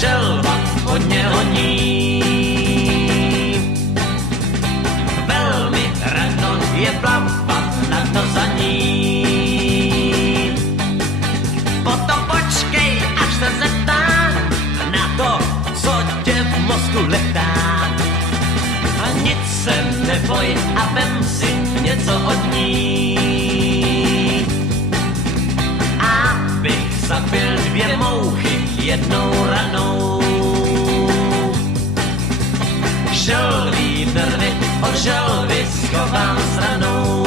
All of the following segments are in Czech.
želva hodně honí. Velmi rano je plavat na to za ní. Potom počkej, až se zeptá na to, co tě v mozku letá. A nic se neboj a vem si něco od ní. Abych zabil 2 mouchy jednou ranou. Želví nervy od želvy schovám stranou.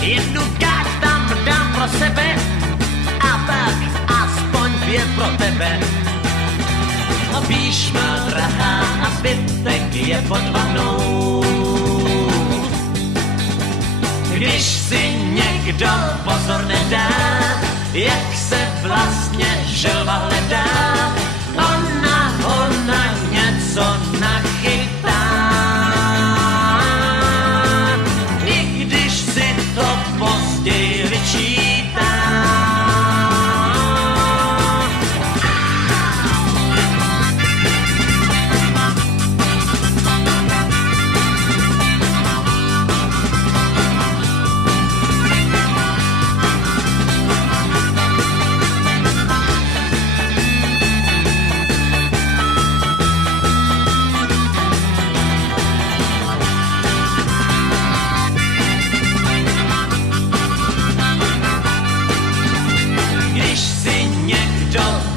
Jednu káč tam dám pro sebe a pak aspoň 2 pro tebe. A píš má drahá a zbytek je pod vanou. Když si někdo pozor nedá, jak se vlastně želva hledá, ona něco nachytá. I když si to později vyčítá.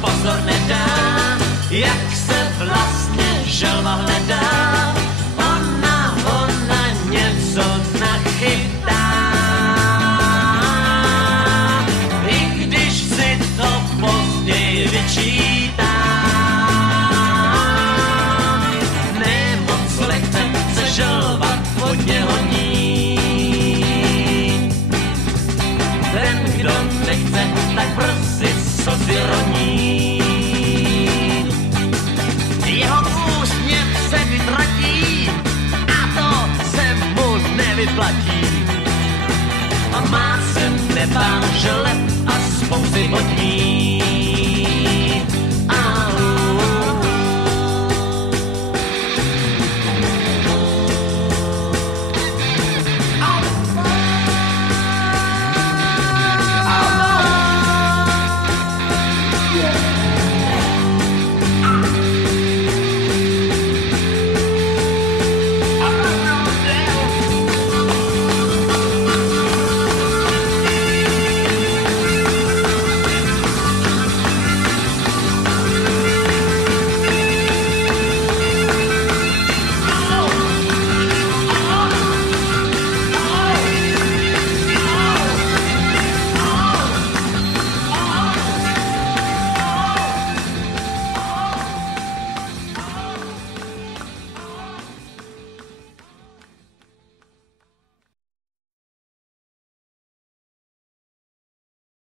Pozor nedá, jak se vlastně želva hledá, ona něco nachytá. I když si to později vyčítá. Nemoc lehce se želva hodně honí. Ten, kdo nechce, tak brzy slzy roní. Jeho úsměv se vytratí a to se mu nevyplatí. A má se nebán želeb a spousty vodní.